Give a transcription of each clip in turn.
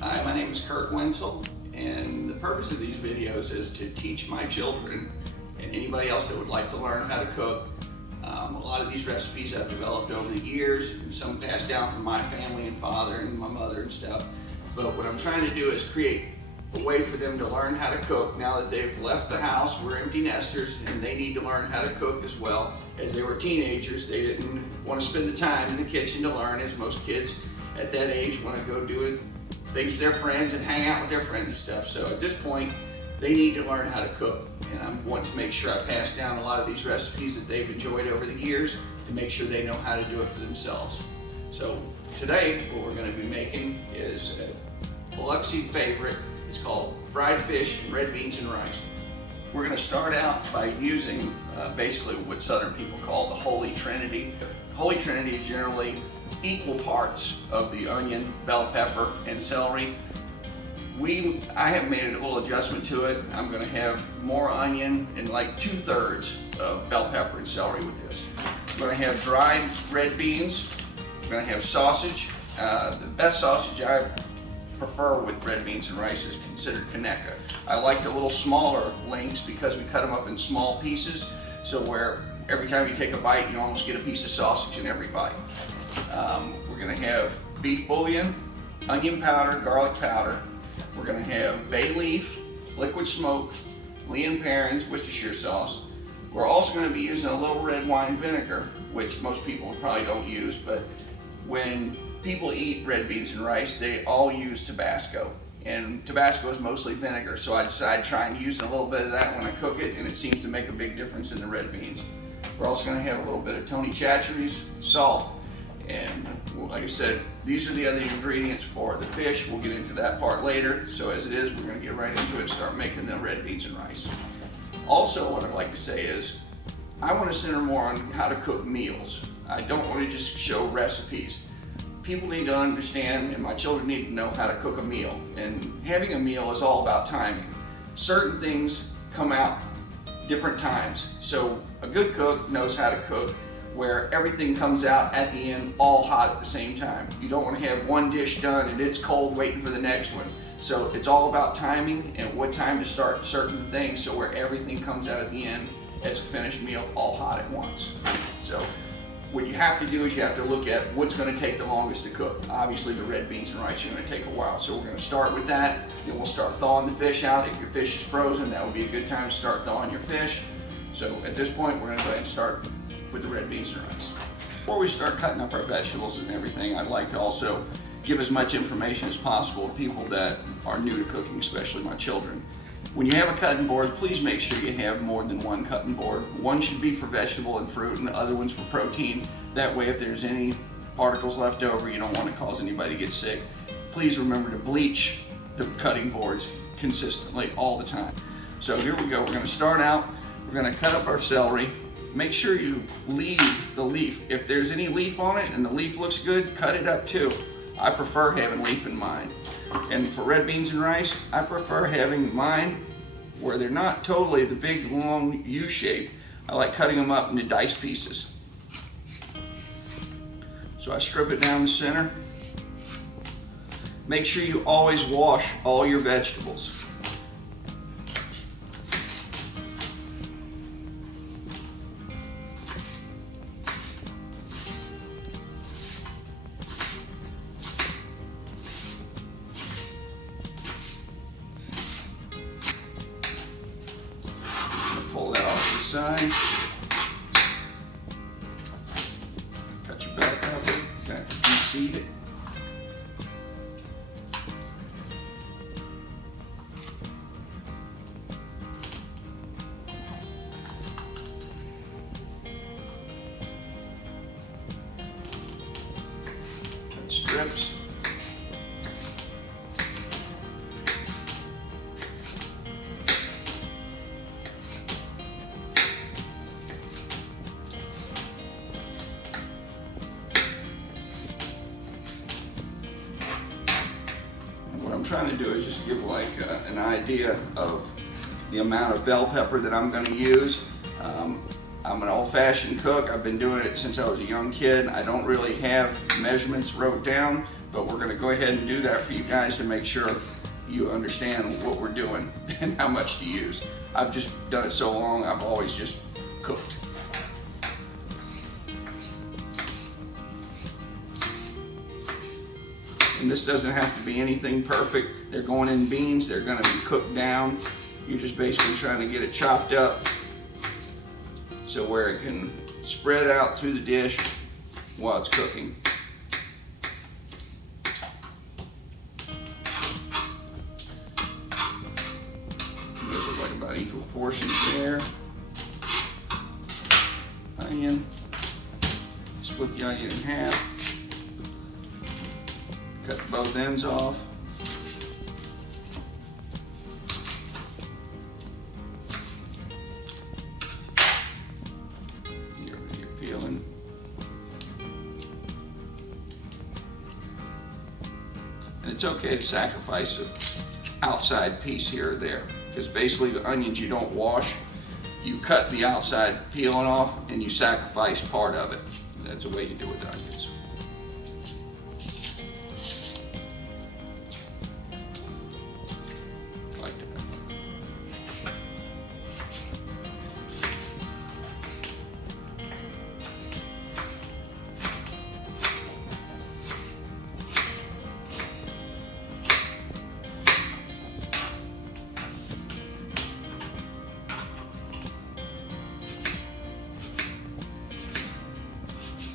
Hi, my name is Kurt Wenzel, and the purpose of these videos is to teach my children and anybody else that would like to learn how to cook. A lot of these recipes I've developed over the years, some passed down from my family and father and my mother and stuff. But what I'm trying to do is create a way for them to learn how to cook now that they've left the house. We're empty nesters and they need to learn how to cook as well. As they were teenagers, they didn't want to spend the time in the kitchen to learn, as most kids at that age want to go doing things with their friends and hang out with their friends and stuff. So at this point, they need to learn how to cook. And I'm wanting to make sure I pass down a lot of these recipes that they've enjoyed over the years to make sure they know how to do it for themselves. So today, what we're going to be making is a Biloxi favorite. It's called fried fish, red beans, and rice. We're going to start out by using basically what Southern people call the Holy Trinity. The Holy Trinity is generally equal parts of the onion, bell pepper, and celery. I have made a little adjustment to it. I'm going to have more onion and like 2/3 of bell pepper and celery with this. I'm going to have dried red beans. I'm going to have sausage. The best sausage I prefer with red beans and rice is considered Conecuh. I like the little smaller links because we cut them up in small pieces, so where every time you take a bite, you almost get a piece of sausage in every bite. We're going to have beef bouillon, onion powder, garlic powder. We're going to have bay leaf, liquid smoke, Lea & Perrins, Worcestershire sauce. We're also going to be using a little red wine vinegar, which most people probably don't use, but when people eat red beans and rice, they all use Tabasco. And Tabasco is mostly vinegar, so I decided to try and use a little bit of that when I cook it, and it seems to make a big difference in the red beans. We're also going to have a little bit of Tony Chachere's, salt, and like I said, these are the other ingredients for the fish. We'll get into that part later. So as it is, we're going to get right into it and start making the red beans and rice. Also, what I'd like to say is, I want to center more on how to cook meals. I don't want to just show recipes. People need to understand, and my children need to know how to cook a meal. And having a meal is all about timing. Certain things come out different times. So a good cook knows how to cook where everything comes out at the end all hot at the same time. You don't want to have one dish done and it's cold waiting for the next one. So it's all about timing and what time to start certain things, so where everything comes out at the end as a finished meal all hot at once. So what you have to do is you have to look at what's going to take the longest to cook. Obviously the red beans and rice are going to take a while, so we're going to start with that. Then we'll start thawing the fish out. If your fish is frozen, that would be a good time to start thawing your fish. So at this point, we're going to go ahead and start with the red beans and rice. Before we start cutting up our vegetables and everything, I'd like to also give as much information as possible to people that are new to cooking, especially my children. When you have a cutting board, please make sure you have more than one cutting board. One should be for vegetable and fruit, and the other one's for protein. That way, if there's any particles left over, you don't want to cause anybody to get sick. Please remember to bleach the cutting boards consistently all the time. So here we go. We're going to start out. We're going to cut up our celery. Make sure you leave the leaf. If there's any leaf on it and the leaf looks good, cut it up too. I prefer having leaf in mine. And for red beans and rice, I prefer having mine where they're not totally the big long U shape. I like cutting them up into dice pieces. So I strip it down the center. Make sure you always wash all your vegetables. Pull that off to the side. Cut your bell pepper. You're going to have to de-seed it. Cut strips. What I'm trying to do is just give like an idea of the amount of bell pepper that I'm going to use. I'm an old-fashioned cook. I've been doing it since I was a young kid. I don't really have measurements wrote down, but we're gonna go ahead and do that for you guys to make sure you understand what we're doing and how much to use. I've just done it so long, I've always just cooked. And this doesn't have to be anything perfect. They're going in beans, they're gonna be cooked down. You're just basically trying to get it chopped up so where it can spread out through the dish while it's cooking. Those look like about equal portions there. Onion. Split the onion in half. Cut both ends off. You're peeling. And it's okay to sacrifice an outside piece here or there, because basically the onions you don't wash, you cut the outside peeling off and you sacrifice part of it. That's a way to do it with onions.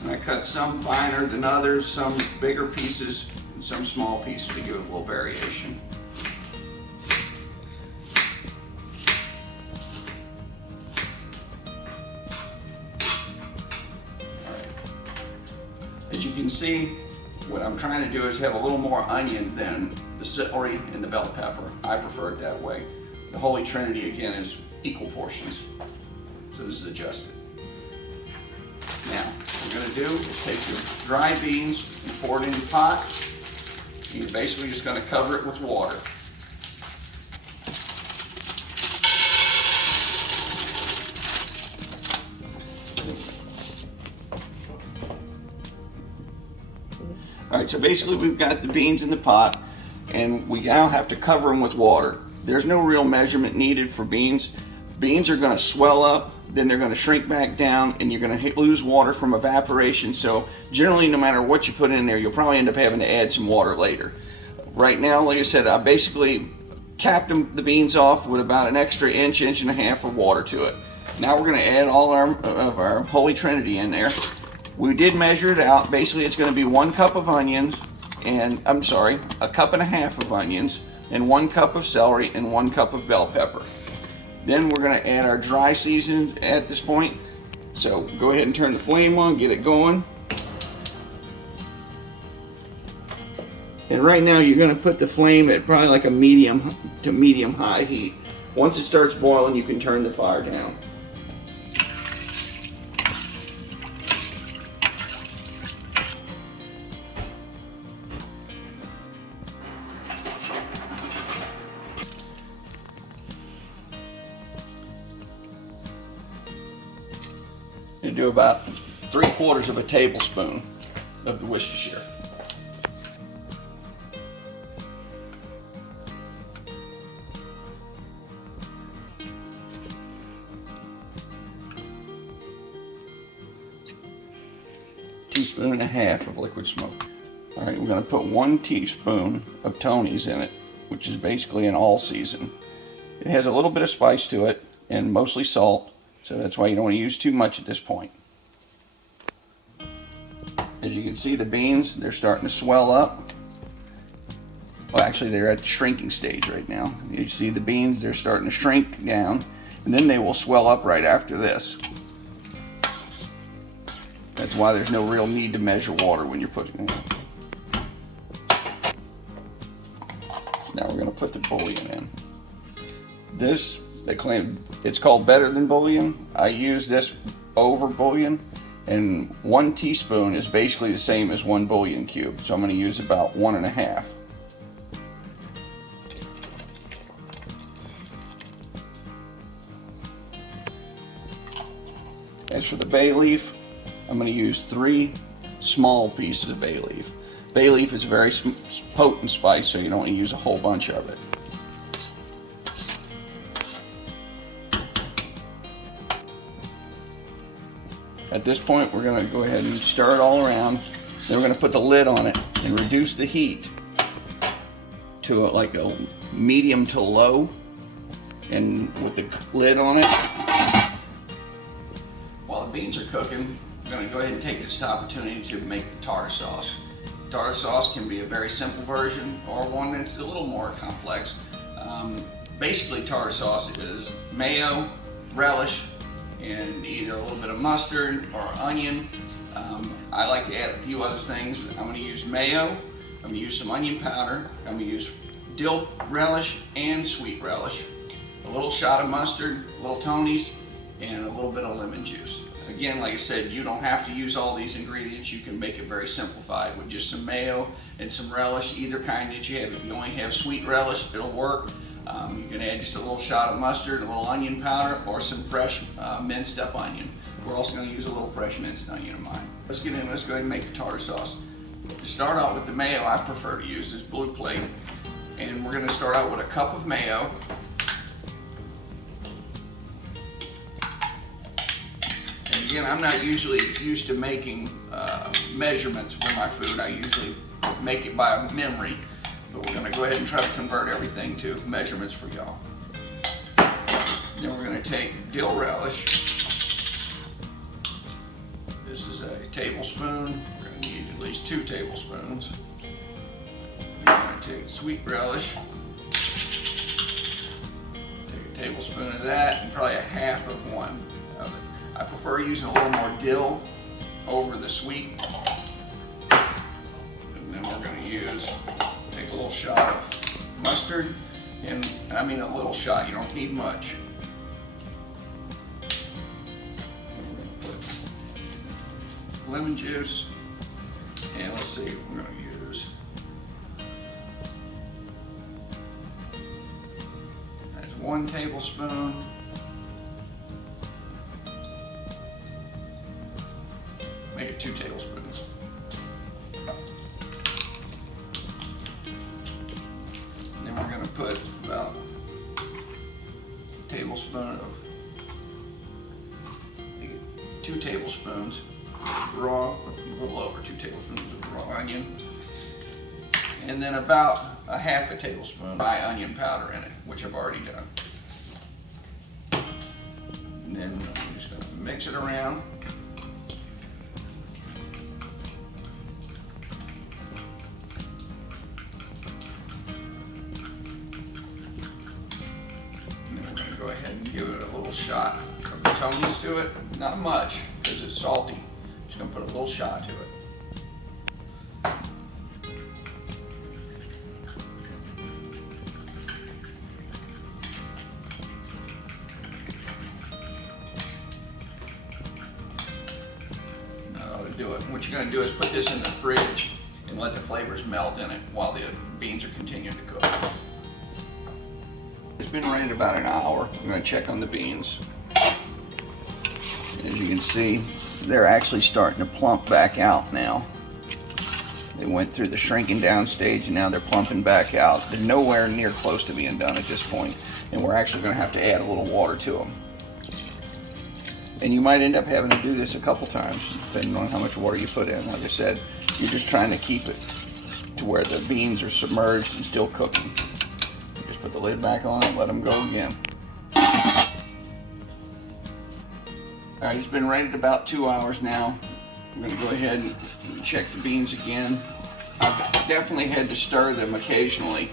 And I cut some finer than others, some bigger pieces, and some small pieces to give it a little variation. All right. As you can see, what I'm trying to do is have a little more onion than the celery and the bell pepper. I prefer it that way. The Holy Trinity, again, is equal portions. So this is adjusted. Now, what you're going to do is take your dry beans and pour it in the pot. You're basically just going to cover it with water. All right, so basically we've got the beans in the pot and we now have to cover them with water. There's no real measurement needed for beans. Beans are going to swell up, then they're going to shrink back down, and you're going to lose water from evaporation. So generally, no matter what you put in there, you'll probably end up having to add some water later. Right now, like I said, I basically capped the beans off with about an extra inch and a half of water to it. Now we're going to add all of our Holy Trinity in there. We did measure it out. Basically, it's going to be 1 cup of onions, and I'm sorry, 1.5 cups of onions, and 1 cup of celery, and 1 cup of bell pepper. Then we're going to add our dry season at this point. So go ahead and turn the flame on, get it going. And right now you're going to put the flame at probably like a medium to medium high heat. Once it starts boiling, you can turn the fire down. And do about 3/4 of a tablespoon of the Worcestershire. Teaspoon and a half of liquid smoke. All right, we're going to put 1 teaspoon of Tony's in it, which is basically an all season. It has a little bit of spice to it and mostly salt, so that's why you don't want to use too much at this point. As you can see, the beans, they're starting to swell up. Well, actually, they're at the shrinking stage right now. You see the beans, they're starting to shrink down, and then they will swell up right after this. That's why there's no real need to measure water when you're putting it in. Now we're going to put the bouillon in. This, they claim it's called better than bouillon. I use this over bouillon, and 1 teaspoon is basically the same as 1 bouillon cube. So I'm going to use about 1.5. As for the bay leaf, I'm going to use 3 small pieces of bay leaf. Bay leaf is a very potent spice, so you don't want to use a whole bunch of it. At this point, we're going to go ahead and stir it all around. Then we're going to put the lid on it and reduce the heat to like a medium to low, and with the lid on it. While the beans are cooking, I'm going to go ahead and take this opportunity to make the tartar sauce. Tartar sauce can be a very simple version or one that's a little more complex. Basically, tartar sauce is mayo, relish, and either a little bit of mustard or onion. I like to add a few other things. I'm going to use mayo, I'm going to use some onion powder, I'm going to use dill relish and sweet relish, a little shot of mustard, a little Tony's, and a little bit of lemon juice. Again, like I said, you don't have to use all these ingredients. You can make it very simplified with just some mayo and some relish, either kind that you have. If you only have sweet relish, it'll work. You can add just a little shot of mustard, a little onion powder, or some fresh minced up onion. We're also going to use a little fresh minced onion of mine. Let's go ahead and make the tartar sauce. To start out with the mayo, I prefer to use this blue plate. And we're going to start out with a cup of mayo. And again, I'm not usually used to making measurements for my food. I usually make it by memory. But we're going to go ahead and try to convert everything to measurements for y'all. Then we're going to take dill relish. This is a tablespoon. We're going to need at least 2 tablespoons. We're going to take sweet relish. Take a tablespoon of that and probably a half of one of it. I prefer using a little more dill over the sweet. And then we're going to take a little shot of mustard, and I mean a little shot, you don't need much. Lemon juice, and let's see what we're going to use. That's 1 tablespoon. Make it 2 tablespoons. And then we're going to put about a tablespoon of, 2 tablespoons raw, a little over 2 tablespoons of raw onion, and then about a half a tablespoon of my onion powder in it, which I've already done. And then I'm just going to mix it around. And then we're going to go ahead and give it a little shot of the Tony's to it. Not much, because it's salty. Just going to put a little shot to it. That'll do it. What you're going to do is put this in the fridge and let the flavors melt in it while the beans are continuing to cook. It's been running about an hour. I'm going to check on the beans. As you can see, they're actually starting to plump back out now. They went through the shrinking down stage and now they're plumping back out. They're nowhere near close to being done at this point, and we're actually going to have to add a little water to them. And you might end up having to do this a couple times, depending on how much water you put in. Like I said, you're just trying to keep it to where the beans are submerged and still cooking. You just put the lid back on and let them go again. All right, it's been rated about 2 hours now. I'm going to go ahead and check the beans again. I've definitely had to stir them occasionally.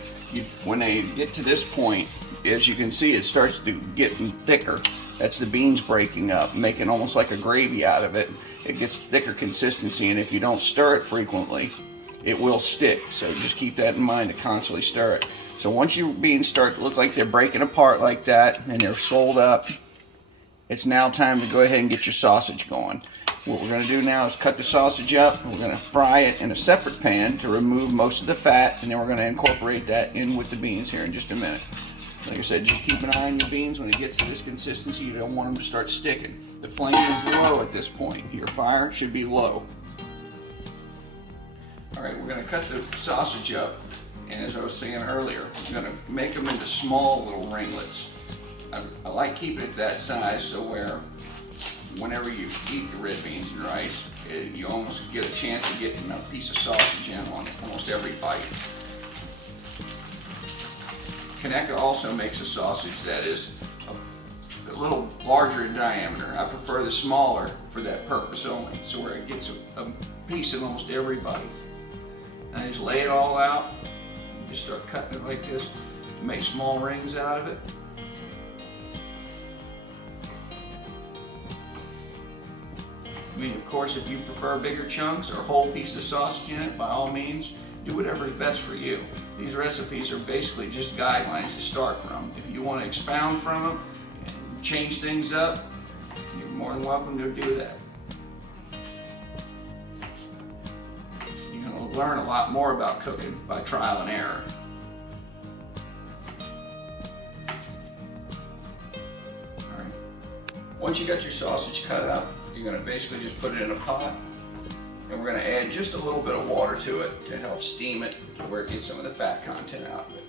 When they get to this point, as you can see, it starts to get thicker. That's the beans breaking up, making almost like a gravy out of it. It gets thicker consistency, and if you don't stir it frequently, it will stick. So just keep that in mind to constantly stir it. So once your beans start to look like they're breaking apart like that and they're sold up, it's now time to go ahead and get your sausage going. What we're going to do now is cut the sausage up, and we're going to fry it in a separate pan to remove most of the fat, and then we're going to incorporate that in with the beans here in just a minute. Like I said, just keep an eye on your beans. When it gets to this consistency, you don't want them to start sticking. The flame is low at this point. Your fire should be low. All right, we're gonna cut the sausage up, and as I was saying earlier, I'm gonna make them into small little ringlets. I like keeping it that size so where whenever you eat the red beans and rice, you almost get a chance of getting a piece of sausage in on almost every bite. Conecuh also makes a sausage that is a little larger in diameter. I prefer the smaller for that purpose only, so where it gets a piece of almost every bite. And I just lay it all out, and just start cutting it like this, make small rings out of it. I mean, of course, if you prefer bigger chunks or whole piece of sausage in it, by all means, do whatever is best for you. These recipes are basically just guidelines to start from. If you want to expound from them and change things up, you're more than welcome to do that. You're going to learn a lot more about cooking by trial and error. All right. Once you got your sausage cut up, you're going to basically just put it in a pot, and we're going to add just a little bit of water to it to help steam it to where it gets some of the fat content out of it.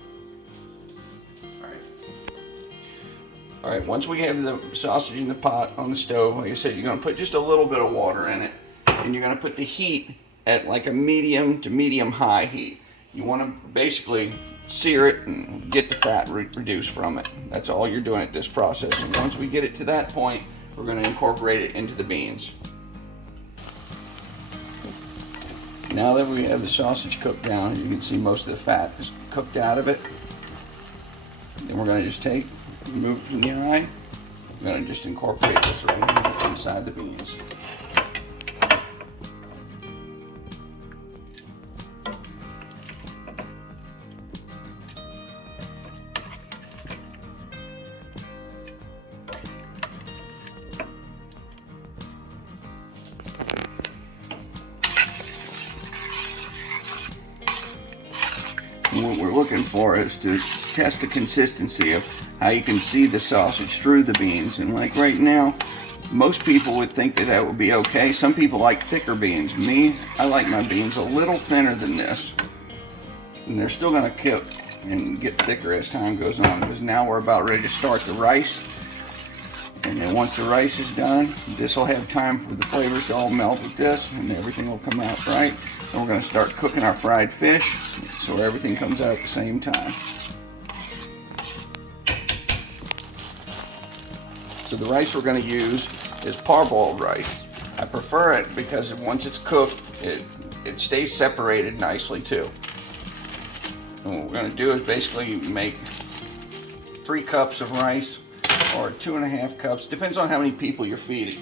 All right, once we have the sausage in the pot on the stove, like I said, you're going to put just a little bit of water in it, and you're going to put the heat at like a medium to medium high heat. You want to basically sear it and get the fat reduced from it. That's all you're doing at this process. And once we get it to that point, we're going to incorporate it into the beans. Now that we have the sausage cooked down, you can see most of the fat is cooked out of it. Then we're going to just remove it from the eye. We're going to just incorporate this right inside the beans. And what we're looking for is to test the consistency of how you can see the sausage through the beans. And like right now, most people would think that that would be okay. Some people like thicker beans. Me, I like my beans a little thinner than this. And they're still gonna cook and get thicker as time goes on, because now we're about ready to start the rice. And then once the rice is done, this will have time for the flavors to all melt with this, and everything will come out right. And we're going to start cooking our fried fish, so everything comes out at the same time. So the rice we're going to use is parboiled rice. I prefer it because once it's cooked, it stays separated nicely too. And what we're going to do is basically make 3 cups of rice, or 2.5 cups, depends on how many people you're feeding.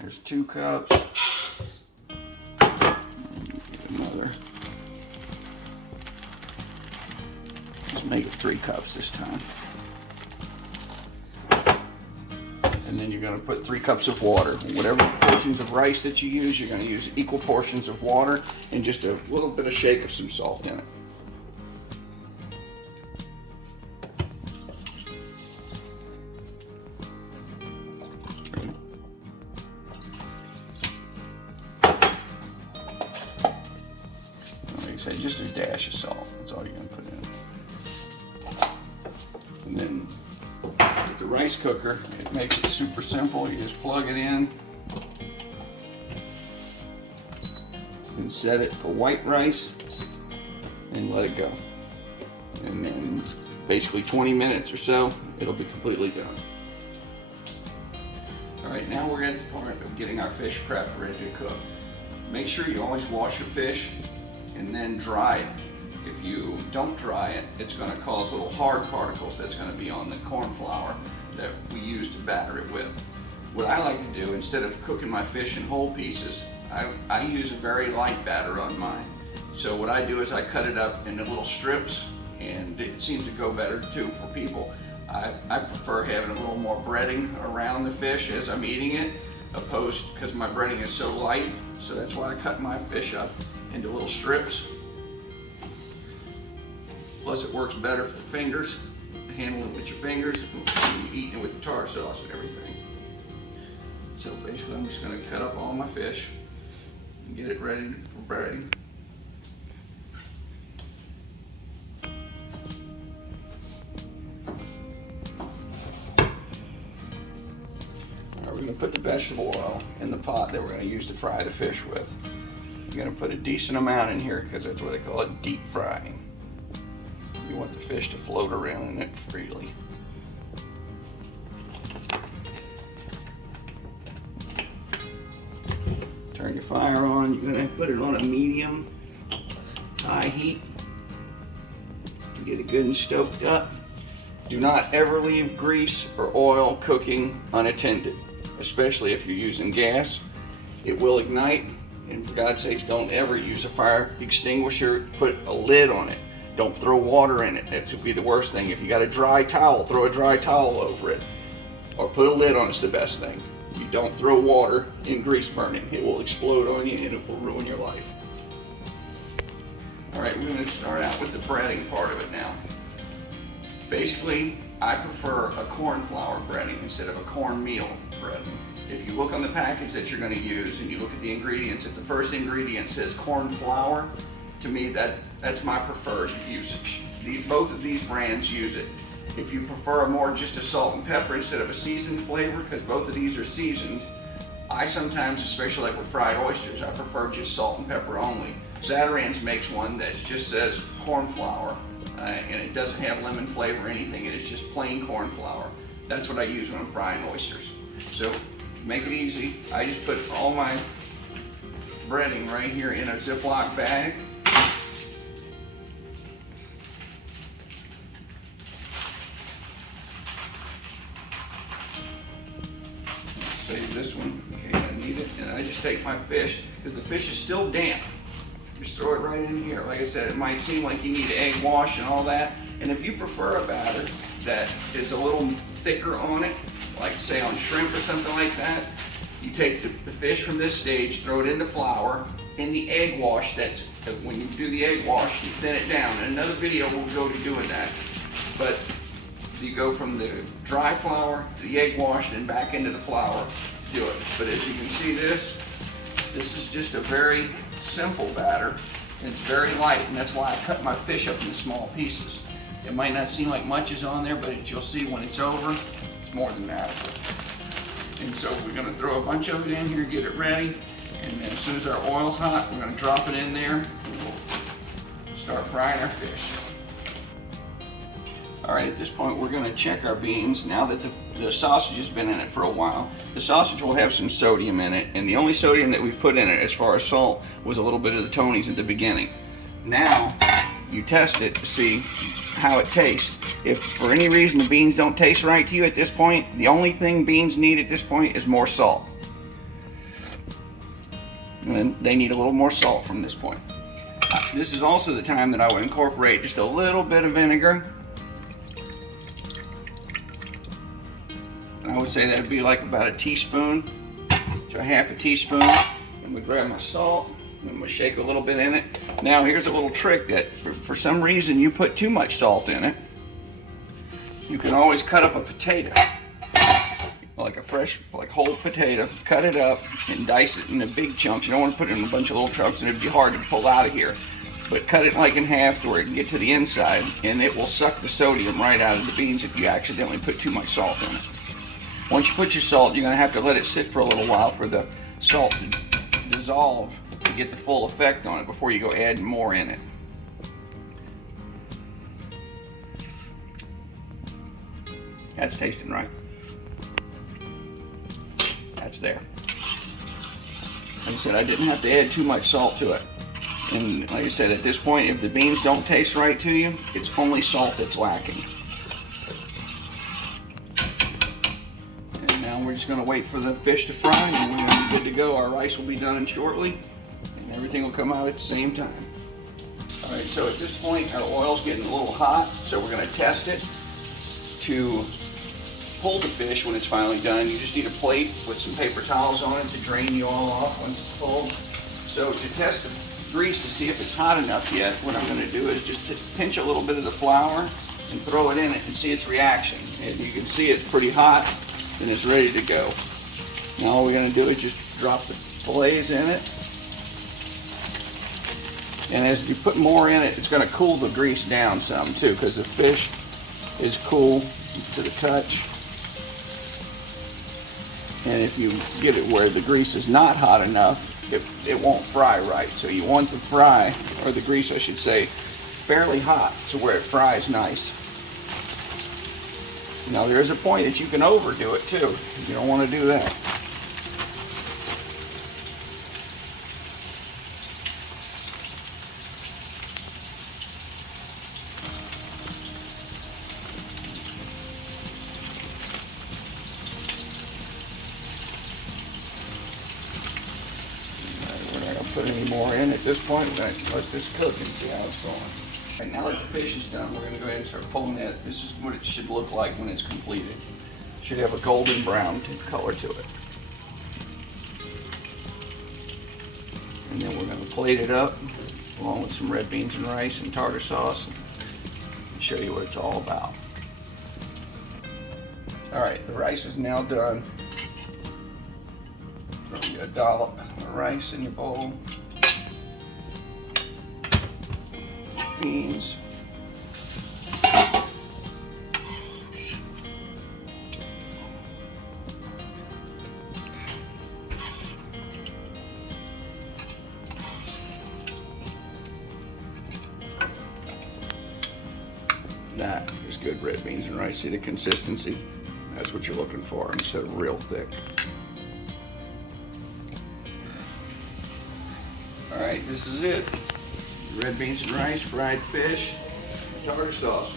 There's 2 cups. Another. Let's make it 3 cups this time. And then you're going to put 3 cups of water. Whatever portions of rice that you use, you're going to use equal portions of water and just a little bit of shake of some salt in it. Like I said, just a dash of salt. That's all you're going to put in. And then with the rice cooker, it makes it super simple. You just plug it in and set it for white rice and let it go. And then basically 20 minutes or so, it'll be completely done. All right, now we're at the part of getting our fish prepped, ready to cook. Make sure you always wash your fish and then dry it. If you don't dry it, it's going to cause little hard particles that's going to be on the corn flour that we use to batter it with. What I like to do, instead of cooking my fish in whole pieces, I use a very light batter on mine. So what I do is I cut it up into little strips, and it seems to go better too for people. I prefer having a little more breading around the fish as I'm eating it. opposed because my breading is so light. So that's why I cut my fish up into little strips. Plus it works better for fingers, handling it with your fingers, and eating it with the tartar sauce and everything. So basically I'm just going to cut up all my fish and get it ready for breading. We're going to put the vegetable oil in the pot that we're going to use to fry the fish with. You're going to put a decent amount in here because that's what they call it, deep frying. You want the fish to float around in it freely. Turn your fire on. You're going to put it on a medium high heat to get it good and stoked up. Do not ever leave grease or oil cooking unattended, especially if you're using gas. It will ignite, and for God's sakes, don't ever use a fire extinguisher. Put a lid on it. Don't throw water in it. That would be the worst thing. If you got a dry towel, throw a dry towel over it. Or put a lid on it's the best thing. You don't throw water in grease burning. It will explode on you and it will ruin your life. All right, we're going to start out with the breading part of it now. Basically, I prefer a corn flour breading instead of a cornmeal breading. If you look on the package that you're going to use and you look at the ingredients, if the first ingredient says corn flour, to me that's my preferred usage. Both of these brands use it. If you prefer just a salt and pepper instead of a seasoned flavor, because both of these are seasoned, I sometimes, especially like with fried oysters, I prefer just salt and pepper only. Zatarain's makes one that just says corn flour, and it doesn't have lemon flavor or anything, and it's just plain corn flour. That's what I use when I'm frying oysters. So to make it easy, I just put all my breading right here in a Ziploc bag. Save this one in case I need it, and I just take my fish, because the fish is still damp. Just throw it right in here. Like I said, it might seem like you need egg wash and all that, and if you prefer a batter that is a little thicker on it, like say on shrimp or something like that, you take the fish from this stage, throw it in the flour, in the egg wash. That's when you do the egg wash, you thin it down, and another video will go to doing that. But you go from the dry flour to the egg wash and back into the flour to do it. But as you can see, this is just a very simple batter, and it's very light, and that's why I cut my fish up into small pieces. It might not seem like much is on there, but you'll see when it's over, it's more than adequate. And so we're going to throw a bunch of it in here, get it ready, and then as soon as our oil's hot, we're going to drop it in there, and we'll start frying our fish. All right, at this point, we're going to check our beans. Now that the sausage has been in it for a while, the sausage will have some sodium in it, and the only sodium that we put in it as far as salt was a little bit of the Tony's at the beginning. Now, you test it to see how it tastes. If for any reason the beans don't taste right to you at this point, the only thing beans need at this point is more salt. And they need a little more salt from this point. This is also the time that I would incorporate just a little bit of vinegar. And I would say that would be like about a teaspoon to a half a teaspoon. And we grab my salt and we shake a little bit in it. Now here's a little trick that for some reason you put too much salt in it. You can always cut up a potato, like a fresh, like whole potato, cut it up and dice it into big chunks. You don't want to put it in a bunch of little chunks and it'd be hard to pull out of here. But cut it like in half to where it can get to the inside, and it will suck the sodium right out of the beans if you accidentally put too much salt in it. Once you put your salt, you're going to have to let it sit for a little while for the salt to dissolve to get the full effect on it before you go adding more in it. That's tasting right. That's there. Like I said, I didn't have to add too much salt to it. And like I said, at this point, if the beans don't taste right to you, it's only salt that's lacking. And now we're just going to wait for the fish to fry, and we're going to be good to go. Our rice will be done shortly, and everything will come out at the same time. All right, so at this point, our oil's getting a little hot, so we're going to test it to pull the fish when it's finally done. You just need a plate with some paper towels on it to drain the oil off once it's pulled. So to test the grease to see if it's hot enough yet, what I'm going to do is just to pinch a little bit of the flour and throw it in it and see its reaction. If you can see it's pretty hot, then it's ready to go. Now all we're going to do is just drop the fillets in it. And as you put more in it, it's going to cool the grease down some too, because the fish is cool to the touch. And if you get it where the grease is not hot enough, it won't fry right. So you want the fry, or the grease I should say, fairly hot to where it fries nice. Now there is a point that you can overdo it too. You don't want to do that. Put any more in at this point. We're going to let this cook and see how it's going. Right, now that the fish is done, we're going to go ahead and start pulling it. This is what it should look like when it's completed. It should have a golden brown color to it. And then we're going to plate it up along with some red beans and rice and tartar sauce and show you what it's all about. Alright, the rice is now done. Throw you a dollop of rice in your bowl. Beans. That is good red beans and rice. See the consistency? That's what you're looking for instead of real thick. Alright, this is it. Red beans and rice, fried fish, tartar sauce.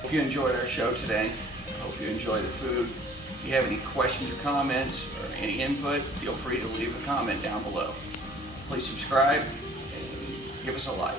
Hope you enjoyed our show today. Hope you enjoyed the food. If you have any questions or comments or any input, feel free to leave a comment down below. Please subscribe and give us a like.